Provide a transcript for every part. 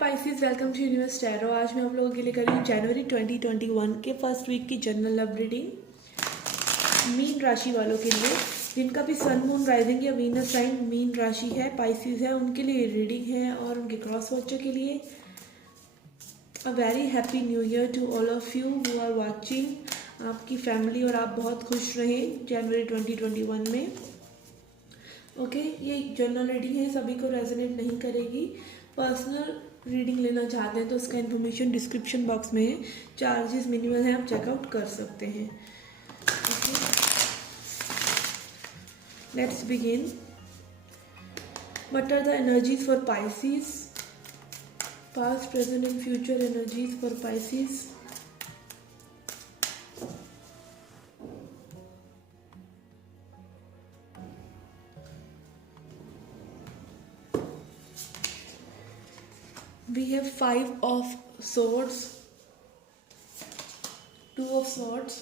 Pisces, welcome to Universe Tarot. आज मैं आप लोगों के लिए कर रही हूँ जनवरी 2021 के फर्स्ट वीक की जनरल लव रीडिंग मीन राशि वालों के लिए, जिनका भी सन मून राइजिंग या वीनस साइन मीन राशि है, पाइसेस है, उनके लिए रीडिंग है। और उनके क्रॉस वॉचर के लिए a very happy new year to all of you who are watching. आपकी फैमिली और आप बहुत खुश रहें जनवरी 2021 में। ओके, ये जनरल रीडिंग है, सभी को रेजोनेट नहीं करेगी। पर्सनल रीडिंग लेना चाहते हैं तो उसका इन्फॉर्मेशन डिस्क्रिप्शन बॉक्स में है, चार्जेस मिनिमल है, आप चेकआउट कर सकते हैं। Let's begin. What are the energies for Pisces? Past, present and future energies for Pisces. We have 5 of swords, 2 of swords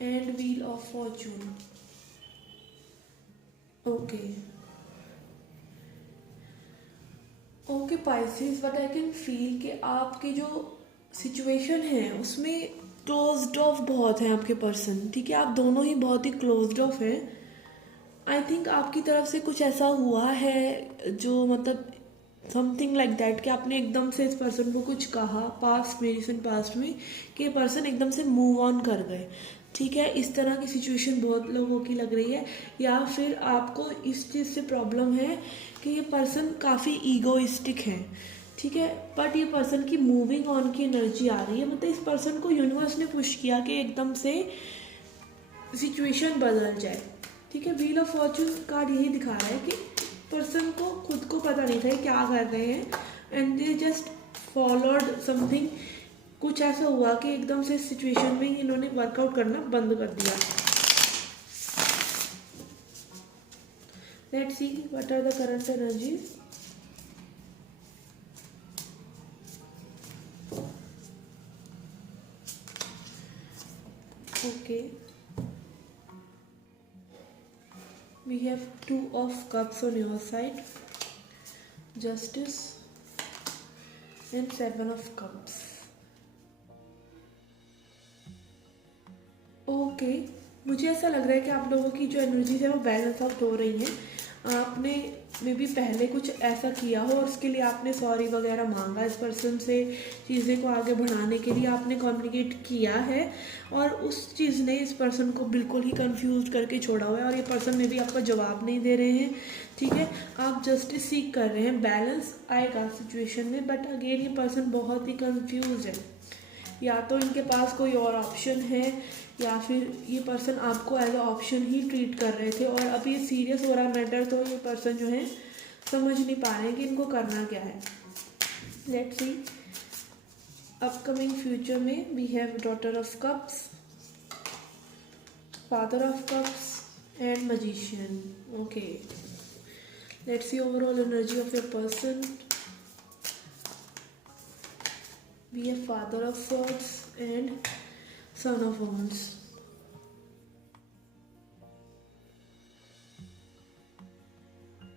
and wheel of fortune. Okay Pisces, but I can feel कि आपकी जो situation है उसमें closed of बहुत है आपके person. ठीक है, आप दोनों ही बहुत ही क्लोज्ड ऑफ हैं। आई थिंक आपकी तरफ से कुछ ऐसा हुआ है जो मतलब समथिंग लाइक दैट कि आपने एकदम से इस पर्सन को कुछ कहा पास्ट में, रिसेंट पास्ट में, कि ये पर्सन एकदम से मूव ऑन कर गए। ठीक है, इस तरह की सिचुएशन बहुत लोगों की लग रही है। या फिर आपको इस चीज़ से प्रॉब्लम है कि ये पर्सन काफ़ी ईगोइस्टिक है। ठीक है, बट ये पर्सन की मूविंग ऑन की एनर्जी आ रही है। मतलब इस पर्सन को यूनिवर्स ने पुश किया कि एकदम से सिचुएशन बदल जाए। ठीक है, व्हील ऑफ फॉर्चून कार्ड यही दिखा रहा है कि पर्सन को खुद को पता नहीं था क्या कर रहे हैं and they just followed something. कुछ ऐसा हुआ कि एकदम से सिचुएशन में इन्होंने वर्कआउट करना बंद कर दिया। Let's see what are the current energies. Okay, we have 2 of cups on your side, justice and 7 of cups. Okay, मुझे ऐसा लग रहा है कि आप लोगों की जो एनर्जीज है वो बैलेंस आउट हो रही हैं। आपने मे बी पहले कुछ ऐसा किया हो और उसके लिए आपने सॉरी वगैरह मांगा इस पर्सन से, चीज़ें को आगे बढ़ाने के लिए आपने कम्युनिकेट किया है और उस चीज़ ने इस पर्सन को बिल्कुल ही कंफ्यूज करके छोड़ा हुआ है और ये पर्सन में भी आपका जवाब नहीं दे रहे हैं। ठीक है, आप जस्टिस सीख कर रहे हैं, बैलेंस आएगा सिचुएशन में, बट अगेन ये पर्सन बहुत ही कंफ्यूज है। या तो इनके पास कोई और ऑप्शन है या फिर ये पर्सन आपको एज अ ऑप्शन ही ट्रीट कर रहे थे और अब ये सीरियस हो रहा मैटर, तो ये पर्सन जो है समझ नहीं पा रहे हैं कि इनको करना क्या है। लेट्स सी अपकमिंग फ्यूचर में। We have daughter of cups, father of cups and magician. Okay, let's see overall energy of your person. We have father of swords and son of wands.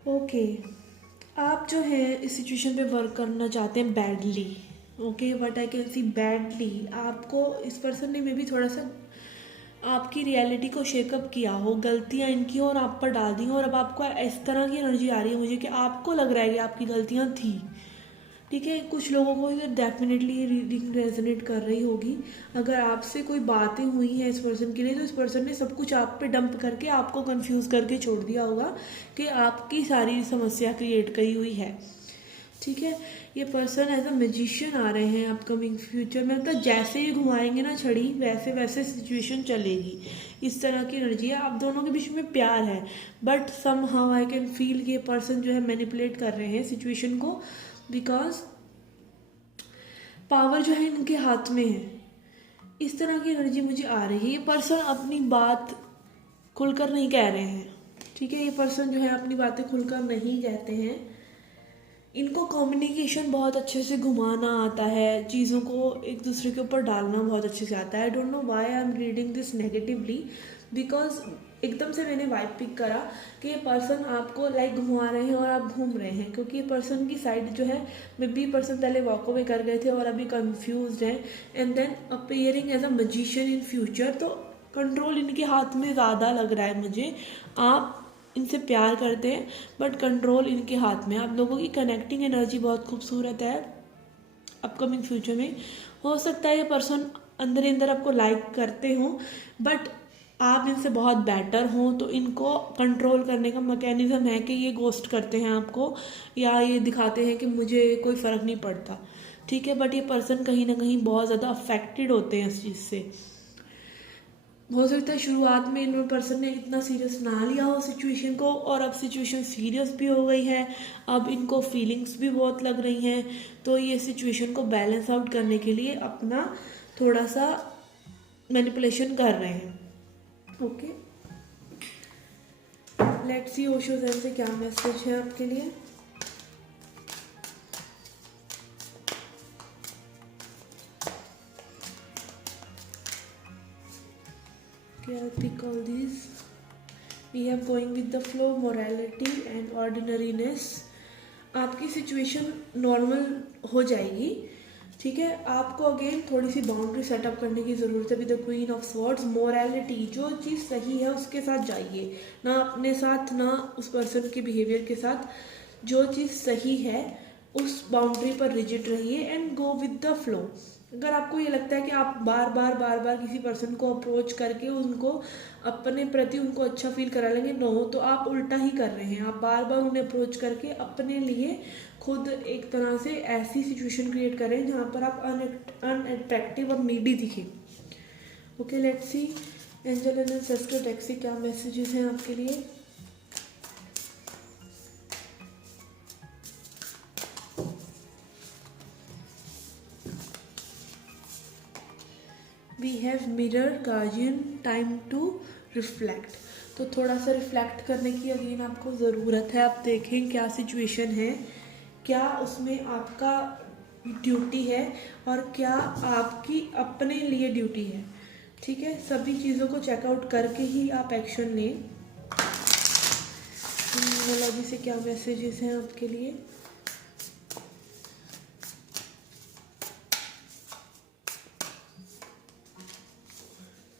Okay, आप जो है इस situation पे work करना चाहते हैं badly. Okay, but I can see badly आपको इस पर्सन ने मे बी थोड़ा सा आपकी रियलिटी को शेकअप किया हो, गलतियां इनकी और आप पर डाल दी हो और अब आपको इस तरह की एनर्जी आ रही है मुझे कि आपको लग रहा है कि आपकी गलतियां थी। ठीक है, कुछ लोगों को डेफिनेटली ये रीडिंग रेजोनेट कर रही होगी। अगर आपसे कोई बातें हुई हैं इस पर्सन के लिए तो इस पर्सन ने सब कुछ आप पे डंप करके आपको कंफ्यूज करके छोड़ दिया होगा कि आपकी सारी समस्या क्रिएट करी हुई है। ठीक है, ये पर्सन एज अ मैजिशियन आ रहे हैं अपकमिंग फ्यूचर में। मतलब जैसे ही घुमाएंगे ना छड़ी वैसे वैसे सिचुएशन चलेगी, इस तरह की एनर्जी है। आप दोनों के बीच में प्यार है but somehow I can feel ये पर्सन जो है मैनिपुलेट कर रहे हैं सिचुएशन को, बिकॉज पावर जो है इनके हाथ में है। इस तरह की एनर्जी मुझे आ रही है। ये पर्सन अपनी बात खुलकर नहीं कह रहे हैं। ठीक है, ये पर्सन जो है अपनी बातें खुलकर नहीं कहते हैं। इनको कम्युनिकेशन बहुत अच्छे से घुमाना आता है, चीज़ों को एक दूसरे के ऊपर डालना बहुत अच्छे से आता है। I don't know why I am reading this negatively, because एकदम से मैंने वाइब पिक करा कि ये पर्सन आपको लाइक घुमा रहे हैं और आप घूम रहे हैं, क्योंकि ये पर्सन की साइड जो है मे बी पर्सन पहले वॉक अवे कर गए थे और अभी कंफ्यूज हैं and then appearing as a magician in future. तो कंट्रोल इनके हाथ में ज़्यादा लग रहा है मुझे। आप इनसे प्यार करते हैं बट कंट्रोल इनके हाथ में। आप लोगों की कनेक्टिंग एनर्जी बहुत खूबसूरत है अपकमिंग फ्यूचर में। हो सकता है ये पर्सन अंदर ही अंदर आपको लाइक करते हों बट आप इनसे बहुत बेटर हों, तो इनको कंट्रोल करने का मैकेनिज्म है कि ये गोस्ट करते हैं आपको या ये दिखाते हैं कि मुझे कोई फ़र्क नहीं पड़ता, ठीक है। बट ये पर्सन कहीं ना कहीं बहुत ज़्यादा अफेक्टेड होते हैं इस चीज़ से। हो सकता है शुरुआत में इन पर्सन ने इतना सीरियस ना लिया हो सिचुएशन को और अब सिचुएशन सीरियस भी हो गई है, अब इनको फीलिंग्स भी बहुत लग रही हैं, तो ये सिचुएशन को बैलेंस आउट करने के लिए अपना थोड़ा सा मैनिपुलेशन कर रहे हैं। Okay, let's see Osho Zen से क्या मैसेज है आपके लिए। Okay, I'll pick all these. We have going with the flow, morality and ordinariness. आपकी सिचुएशन नॉर्मल हो जाएगी, ठीक है। आपको अगेन थोड़ी सी बाउंड्री सेटअप करने की ज़रूरत है with the queen of swords. Morality, जो चीज़ सही है उसके साथ जाइए, ना अपने साथ ना उस पर्सन के बिहेवियर के साथ। जो चीज़ सही है उस बाउंड्री पर रिजिड रहिए and go with the flow. अगर आपको ये लगता है कि आप बार बार किसी पर्सन को अप्रोच करके उनको अपने प्रति उनको अच्छा फील करा लेंगे, नो, तो आप उल्टा ही कर रहे हैं। आप बार बार उन्हें अप्रोच करके अपने लिए खुद एक तरह से ऐसी सिचुएशन क्रिएट कर रहे हैं जहाँ पर आप अनअट्रैक्टिव और नीडी दिखें। Okay, let's see angel and ancestor deck से क्या मैसेजेस हैं आपके लिए। We have mirror, guardian, time to reflect. तो थोड़ा सा रिफ्लेक्ट करने की अगेन आपको ज़रूरत है। आप देखें क्या सिचुएशन है, क्या उसमें आपका ड्यूटी है और क्या आपकी अपने लिए ड्यूटी है, ठीक है। सभी चीज़ों को चेकआउट करके ही आप एक्शन लें। न्यूमरोलॉजी से क्या मैसेजेस हैं आपके लिए।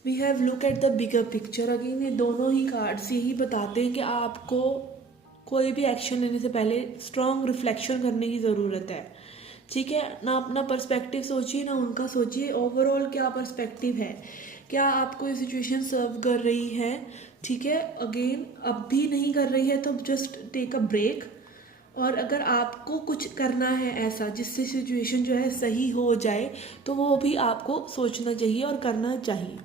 We have look at the bigger picture. Again ये दोनों ही कार्ड्स यही बताते हैं कि आपको कोई भी एक्शन लेने से पहले स्ट्रॉन्ग रिफ्लेक्शन करने की ज़रूरत है, ठीक है। ना अपना पर्सपेक्टिव सोचिए ना उनका सोचिए, ओवरऑल क्या पर्सपेक्टिव है, क्या आपको ये सिचुएशन सर्व कर रही है, ठीक है। अगेन अब भी नहीं कर रही है तो जस्ट टेक अ ब्रेक, और अगर आपको कुछ करना है ऐसा जिससे सिचुएशन जो है सही हो जाए तो वो भी आपको सोचना चाहिए और करना चाहिए।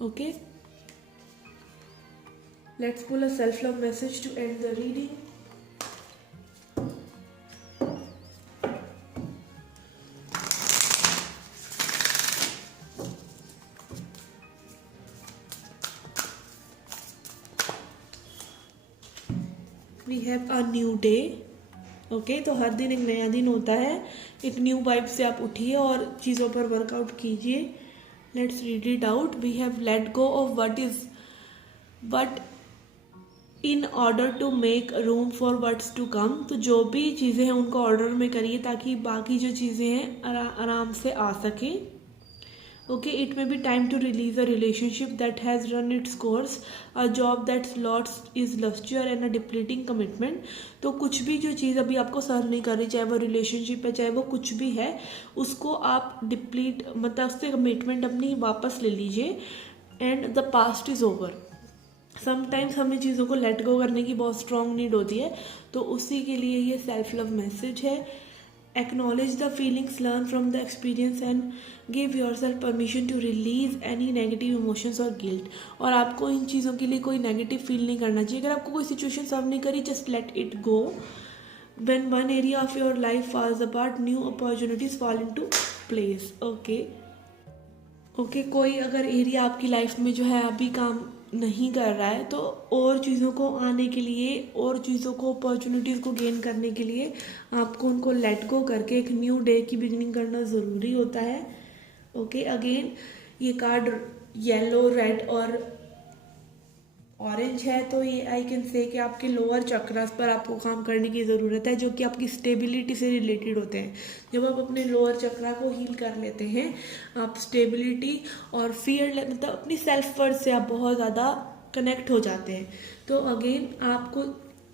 Okay, let's pull a self love message to end the reading. We have a new day. Okay, तो हर दिन एक नया दिन होता है। एक न्यू वाइब से आप उठिए और चीज़ों पर वर्कआउट कीजिए। Let's read it out. We have let go of what is but in order to make room for what's to come. तो जो भी चीज़ें हैं उनको ऑर्डर में करिए ताकि बाकी जो चीज़ें हैं आराम से आ सकें। Okay, it may be time to release a relationship that has run its course, a job that's lost is luster and a depleting commitment. तो कुछ भी जो चीज़ अभी आपको सर्व नहीं कर रही, चाहे वो रिलेशनशिप है चाहे वो कुछ भी है, उसको आप डिप्लीट मतलब उससे कमिटमेंट अपनी वापस ले लीजिए। And the past is over. Sometimes हमें चीज़ों को लेट गो करने की बहुत स्ट्रॉन्ग नीड होती है, तो उसी के लिए ये सेल्फ लव मैसेज है। Acknowledge the feelings, learn from the experience and give yourself permission to release any negative emotions or guilt. और आपको इन चीज़ों के लिए कोई नेगेटिव फील नहीं करना चाहिए। अगर आपको कोई सिचुएशन सर्व नहीं करी, just let it go. When one area of your life falls apart, new opportunities fall into place. Okay, कोई अगर एरिया आपकी लाइफ में जो है अभी काम नहीं कर रहा है तो और चीज़ों को आने के लिए और चीज़ों को अपॉर्चुनिटीज़ को गेन करने के लिए आपको उनको लेट गो करके एक न्यू डे की बिगिनिंग करना ज़रूरी होता है। ओके, अगेन ये कार्ड येलो, रेड और ऑरेंज है तो ये आई कैन से कि आपके लोअर चक्रास पर आपको काम करने की ज़रूरत है, जो कि आपकी स्टेबिलिटी से रिलेटेड होते हैं। जब आप अपने लोअर चक्रा को हील कर लेते हैं, आप स्टेबिलिटी और फियर मतलब अपनी सेल्फ वर्थ से आप बहुत ज़्यादा कनेक्ट हो जाते हैं। तो अगेन आपको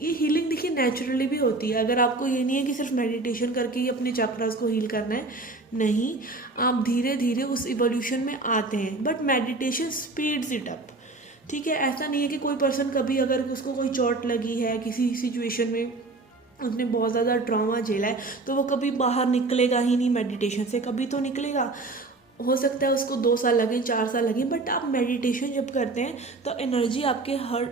ये हीलिंग देखिए नेचुरली भी होती है। अगर आपको ये नहीं है कि सिर्फ मेडिटेशन करके ही अपने चक्रास को हील करना है, नहीं, आप धीरे धीरे उस इवोल्यूशन में आते हैं, but meditation speeds it up. ठीक है, ऐसा नहीं है कि कोई पर्सन कभी अगर उसको कोई चोट लगी है किसी सिचुएशन में, उसने बहुत ज़्यादा ट्रॉमा झेला है, तो वो कभी बाहर निकलेगा ही नहीं मेडिटेशन से, कभी तो निकलेगा। हो सकता है उसको 2 साल लगे, 4 साल लगे, बट आप मेडिटेशन जब करते हैं तो एनर्जी आपके हर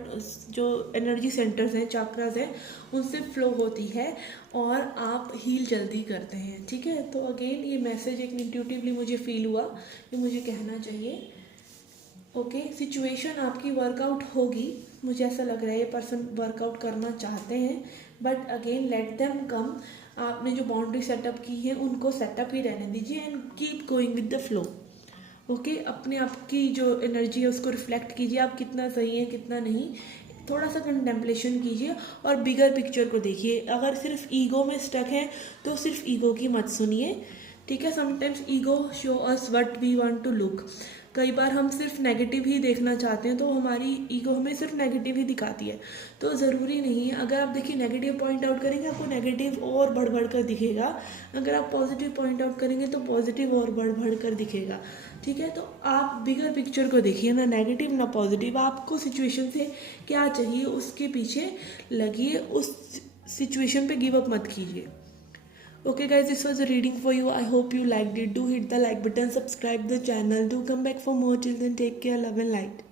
जो एनर्जी सेंटर्स हैं, चक्रास हैं, उनसे फ्लो होती है और आप हील जल्दी करते हैं। ठीक है, तो अगेन ये मैसेज एक इंट्यूटिवली मुझे फील हुआ कि मुझे कहना चाहिए। ओके, सिचुएशन आपकी वर्कआउट होगी, मुझे ऐसा लग रहा है ये पर्सन वर्कआउट करना चाहते हैं, but again let them come. आपने जो बाउंड्री सेटअप की है उनको सेटअप ही रहने दीजिए and keep going with the flow. Okay, अपने आप की जो एनर्जी है उसको रिफ्लेक्ट कीजिए, आप कितना सही है कितना नहीं, थोड़ा सा कंटेम्पलेशन कीजिए और बिगर पिक्चर को देखिए। अगर सिर्फ ईगो में स्टक है तो सिर्फ ईगो की मत सुनिए। ठीक है, sometimes ego show us what we want to look. कई बार हम सिर्फ नेगेटिव ही देखना चाहते हैं तो हमारी ईगो हमें सिर्फ नेगेटिव ही दिखाती है, तो ज़रूरी नहीं है। अगर आप देखिए नेगेटिव पॉइंट आउट करेंगे आपको नेगेटिव और बढ़ बढ़ कर दिखेगा, अगर आप पॉजिटिव पॉइंट आउट करेंगे तो पॉजिटिव और बढ़ बढ़ कर दिखेगा। ठीक है, तो आप बिगर पिक्चर को देखिए, ना नेगेटिव ना पॉजिटिव। आपको सिचुएशन से क्या चाहिए उसके पीछे लगिए, उस सिचुएशन पे गिव अप मत कीजिए। Okay guys, this was a reading for you. I hope you liked it. Do hit the like button, subscribe the channel. Do come back for more. Till then, take care, love and light.